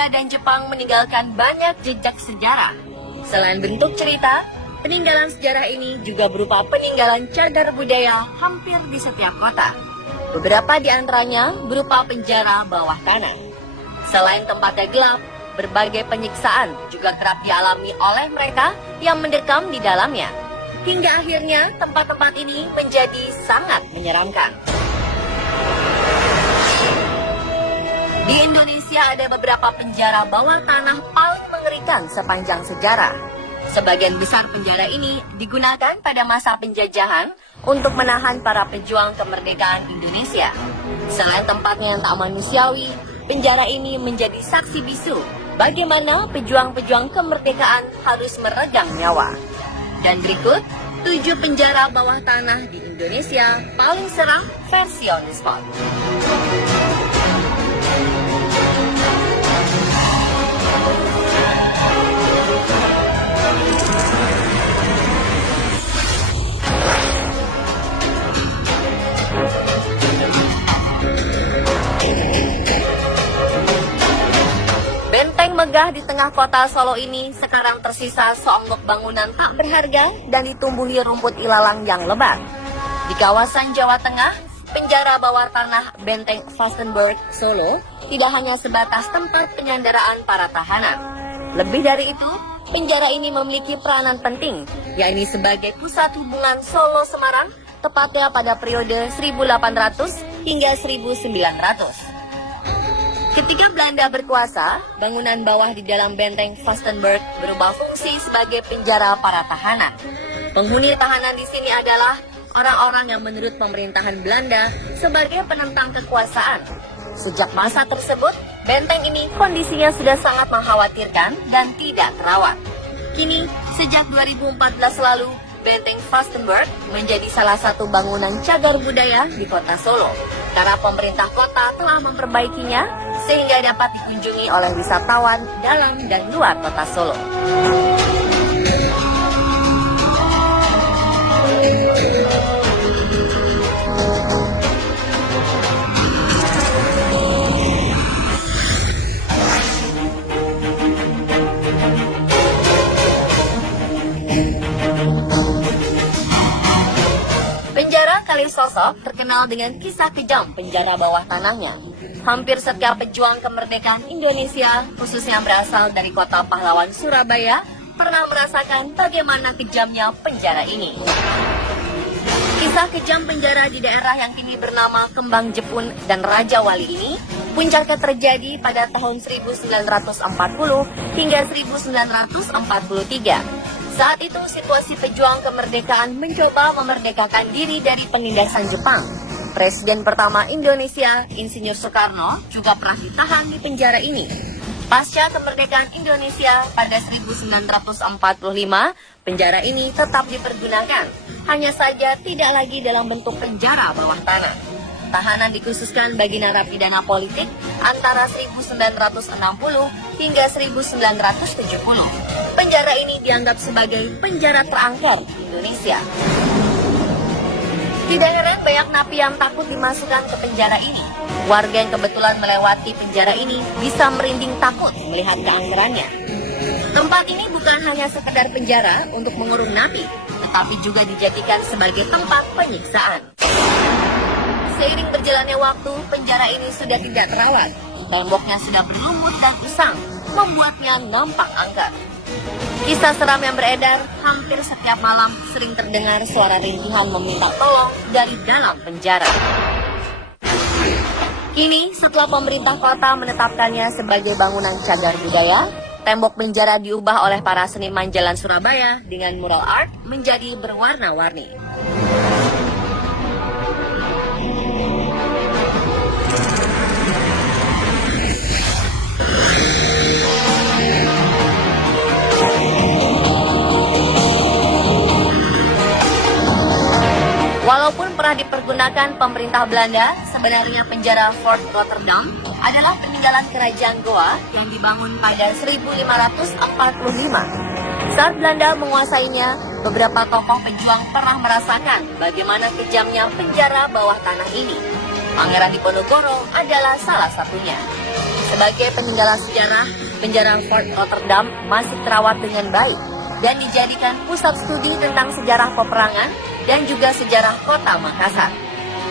Belanda dan Jepang meninggalkan banyak jejak sejarah. Selain bentuk cerita, peninggalan sejarah ini juga berupa peninggalan cagar budaya hampir di setiap kota. Beberapa di antaranya berupa penjara bawah tanah. Selain tempatnya gelap, berbagai penyiksaan juga kerap dialami oleh mereka yang mendekam di dalamnya. Hingga akhirnya tempat-tempat ini menjadi sangat menyeramkan. Di Indonesia ada beberapa penjara bawah tanah paling mengerikan sepanjang sejarah. Sebagian besar penjara ini digunakan pada masa penjajahan untuk menahan para pejuang kemerdekaan Indonesia. Selain tempatnya yang tak manusiawi, penjara ini menjadi saksi bisu bagaimana pejuang-pejuang kemerdekaan harus meregang nyawa. Dan berikut 7 penjara bawah tanah di Indonesia paling seram versi On The Spot. Benteng megah di tengah kota Solo ini sekarang tersisa seonggok bangunan tak berharga dan ditumbuhi rumput ilalang yang lebat. Di kawasan Jawa Tengah, penjara bawah tanah Benteng Vastenburg, Solo tidak hanya sebatas tempat penyanderaan para tahanan. Lebih dari itu, penjara ini memiliki peranan penting, yakni sebagai pusat hubungan Solo-Semarang, tepatnya pada periode 1800 hingga 1900. Ketika Belanda berkuasa, bangunan bawah di dalam benteng Vastenburg berubah fungsi sebagai penjara para tahanan. Penghuni tahanan di sini adalah orang-orang yang menurut pemerintahan Belanda sebagai penentang kekuasaan. Sejak masa tersebut, benteng ini kondisinya sudah sangat mengkhawatirkan dan tidak terawat. Kini, sejak 2014 lalu, Benteng Vastenburg menjadi salah satu bangunan cagar budaya di kota Solo. Karena pemerintah kota telah memperbaikinya sehingga dapat dikunjungi oleh wisatawan dalam dan luar kota Solo. Penjara Kalisosok terkenal dengan kisah kejam penjara bawah tanahnya. Hampir setiap pejuang kemerdekaan Indonesia, khususnya yang berasal dari kota pahlawan Surabaya, pernah merasakan bagaimana kejamnya penjara ini. Kisah kejam penjara di daerah yang kini bernama Kembang Jepun dan Raja Wali ini, puncaknya terjadi pada tahun 1940 hingga 1943. Saat itu situasi pejuang kemerdekaan mencoba memerdekakan diri dari penindasan Jepang. Presiden pertama Indonesia, Insinyur Soekarno, juga pernah ditahan di penjara ini. Pasca kemerdekaan Indonesia pada 1945, penjara ini tetap dipergunakan. Hanya saja tidak lagi dalam bentuk penjara bawah tanah. Tahanan dikhususkan bagi narapidana politik antara 1960 hingga 1970. Penjara ini dianggap sebagai penjara terangker di Indonesia. Tidak heran banyak napi yang takut dimasukkan ke penjara ini. Warga yang kebetulan melewati penjara ini bisa merinding takut melihat keangkerannya. Tempat ini bukan hanya sekedar penjara untuk mengurung napi, tetapi juga dijadikan sebagai tempat penyiksaan. Seiring berjalannya waktu, penjara ini sudah tidak terawat. Temboknya sudah berlumut dan usang, membuatnya nampak angker. Kisah seram yang beredar, hampir setiap malam sering terdengar suara rintihan meminta tolong dari dalam penjara. Kini, setelah pemerintah kota menetapkannya sebagai bangunan cagar budaya, tembok penjara diubah oleh para seniman Jalan Surabaya dengan mural art menjadi berwarna-warni. Walaupun pernah dipergunakan pemerintah Belanda, sebenarnya penjara Fort Rotterdam adalah peninggalan kerajaan Goa yang dibangun pada 1545. Saat Belanda menguasainya, beberapa tokoh pejuang pernah merasakan bagaimana kejamnya penjara bawah tanah ini. Pangeran Diponegoro adalah salah satunya. Sebagai peninggalan sejarah, penjara Fort Rotterdam masih terawat dengan baik dan dijadikan pusat studi tentang sejarah peperangan dan juga sejarah kota Makassar.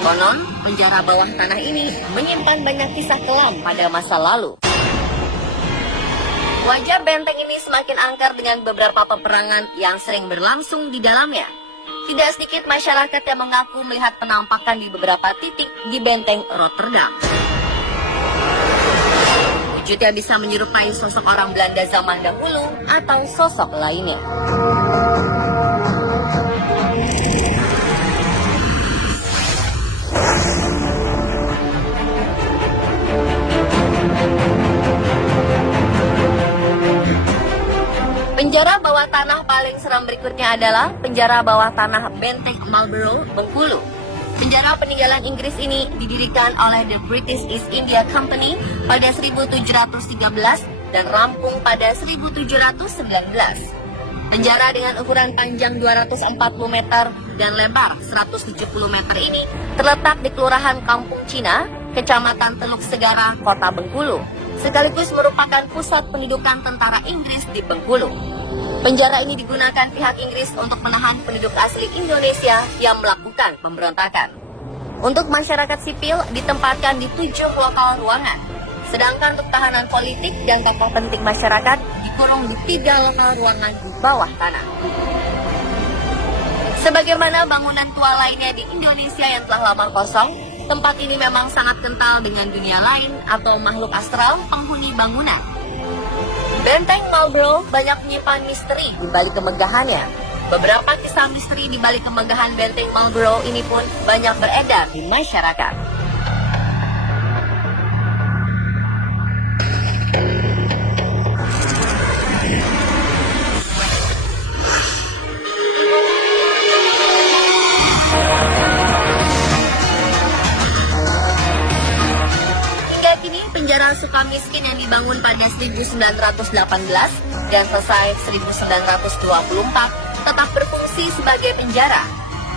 Konon, penjara bawah tanah ini menyimpan banyak kisah kelam pada masa lalu. Wajah benteng ini semakin angker dengan beberapa peperangan yang sering berlangsung di dalamnya. Tidak sedikit masyarakat yang mengaku melihat penampakan di beberapa titik di benteng Rotterdam. Wujudnya bisa menyerupai sosok orang Belanda zaman dahulu atau sosok lainnya. Penjara bawah tanah paling seram berikutnya adalah penjara bawah tanah Benteng Marlborough, Bengkulu. Penjara peninggalan Inggris ini didirikan oleh The British East India Company pada 1713 dan rampung pada 1719. Penjara dengan ukuran panjang 240 meter dan lebar 170 meter ini terletak di Kelurahan Kampung Cina, Kecamatan Teluk Segara, Kota Bengkulu, sekaligus merupakan pusat pendudukan tentara Inggris di Bengkulu. Penjara ini digunakan pihak Inggris untuk menahan penduduk asli Indonesia yang melakukan pemberontakan. Untuk masyarakat sipil ditempatkan di 7 lokal ruangan, sedangkan untuk tahanan politik dan tokoh penting masyarakat dikurung di 3 lokal ruangan di bawah tanah. Sebagaimana bangunan tua lainnya di Indonesia yang telah lama kosong, tempat ini memang sangat kental dengan dunia lain atau makhluk astral penghuni bangunan. Benteng Marlborough banyak menyimpan misteri di balik kemegahannya. Beberapa kisah misteri di balik kemegahan Benteng Marlborough ini pun banyak beredar di masyarakat. Penjara Sukamiskin yang dibangun pada 1918 dan selesai 1924 tetap berfungsi sebagai penjara.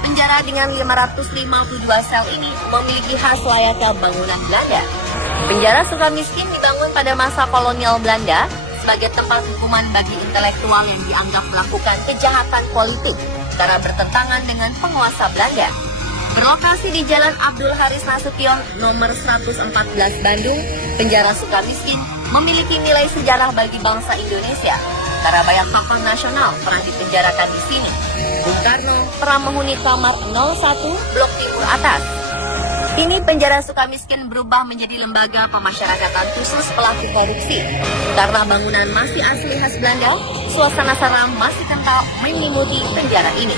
Penjara dengan 552 sel ini memiliki khas layaknya bangunan Belanda. Penjara Sukamiskin dibangun pada masa kolonial Belanda sebagai tempat hukuman bagi intelektual yang dianggap melakukan kejahatan politik karena bertentangan dengan penguasa Belanda. Berlokasi di Jalan Abdul Haris Nasution nomor 114 Bandung, penjara Sukamiskin memiliki nilai sejarah bagi bangsa Indonesia karena banyak tokoh nasional pernah dipenjarakan di sini. Bung Karno pernah menghuni kamar 01 Blok Timur Atas. Kini penjara Sukamiskin berubah menjadi lembaga pemasyarakatan khusus pelaku korupsi. Karena bangunan masih asli khas Belanda, suasana seram masih kental menyelimuti penjara ini.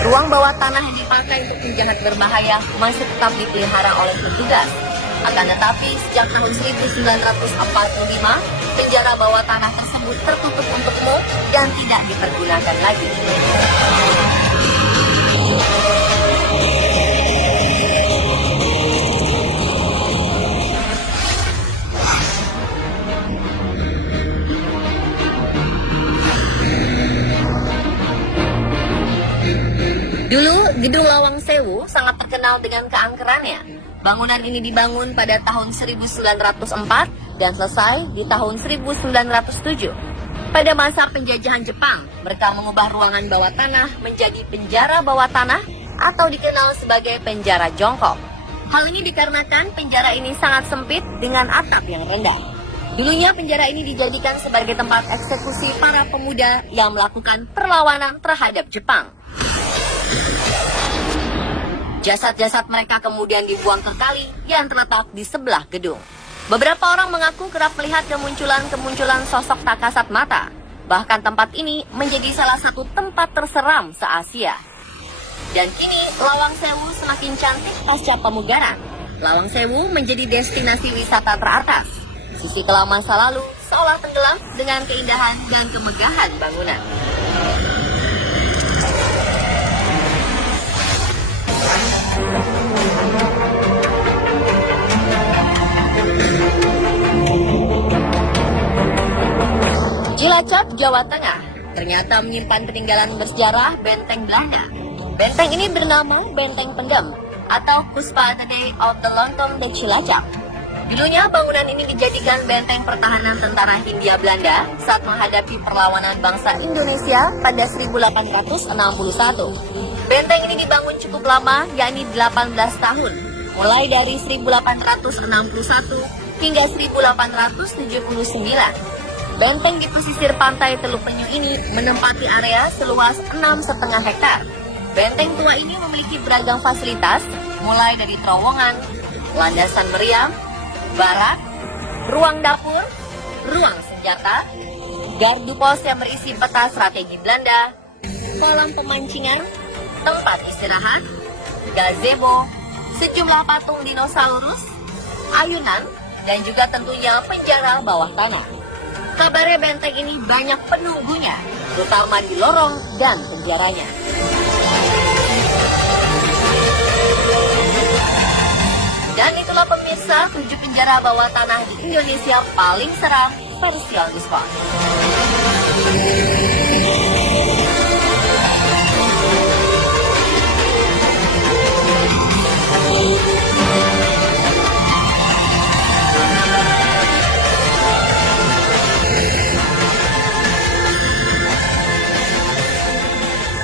Ruang bawah tanah yang dipakai untuk penjahat berbahaya masih tetap dipelihara oleh petugas. Akan tetapi, sejak tahun 1945, penjara bawah tanah tersebut tertutup untuk umum dan tidak dipergunakan lagi. Dulu, Gedung Lawang Sewu sangat terkenal dengan keangkerannya. Bangunan ini dibangun pada tahun 1904 dan selesai di tahun 1907. Pada masa penjajahan Jepang, mereka mengubah ruangan bawah tanah menjadi penjara bawah tanah atau dikenal sebagai penjara jongkok. Hal ini dikarenakan penjara ini sangat sempit dengan atap yang rendah. Dulunya penjara ini dijadikan sebagai tempat eksekusi para pemuda yang melakukan perlawanan terhadap Jepang. Jasad-jasad mereka kemudian dibuang ke kali yang terletak di sebelah gedung. Beberapa orang mengaku kerap melihat kemunculan sosok tak kasat mata. Bahkan tempat ini menjadi salah satu tempat terseram se-Asia. Dan kini Lawang Sewu semakin cantik pasca pemugaran. Lawang Sewu menjadi destinasi wisata teratas. Sisi kelam masa lalu seolah tenggelam dengan keindahan dan kemegahan bangunan. Cilacap, Jawa Tengah, ternyata menyimpan peninggalan bersejarah benteng Belanda. Benteng ini bernama Benteng Pendem atau Kuspa the Day of the Lontong de Cilacap. Dulunya bangunan ini dijadikan benteng pertahanan tentara Hindia Belanda saat menghadapi perlawanan bangsa Indonesia pada 1861. Benteng ini dibangun cukup lama, yakni 18 tahun, mulai dari 1861 hingga 1879. Benteng di pesisir pantai Teluk Penyu ini menempati area seluas 6,5 hektar. Benteng tua ini memiliki beragam fasilitas, mulai dari terowongan, landasan meriam, barak, ruang dapur, ruang senjata, gardu pos yang berisi peta strategi Belanda, kolam pemancingan, tempat istirahat, gazebo, sejumlah patung dinosaurus, ayunan, dan juga tentunya penjara bawah tanah. Kabarnya benteng ini banyak penunggunya, terutama di lorong dan penjaranya. Dan itulah pemirsa 7 penjara bawah tanah di Indonesia paling seram versi On The Spot.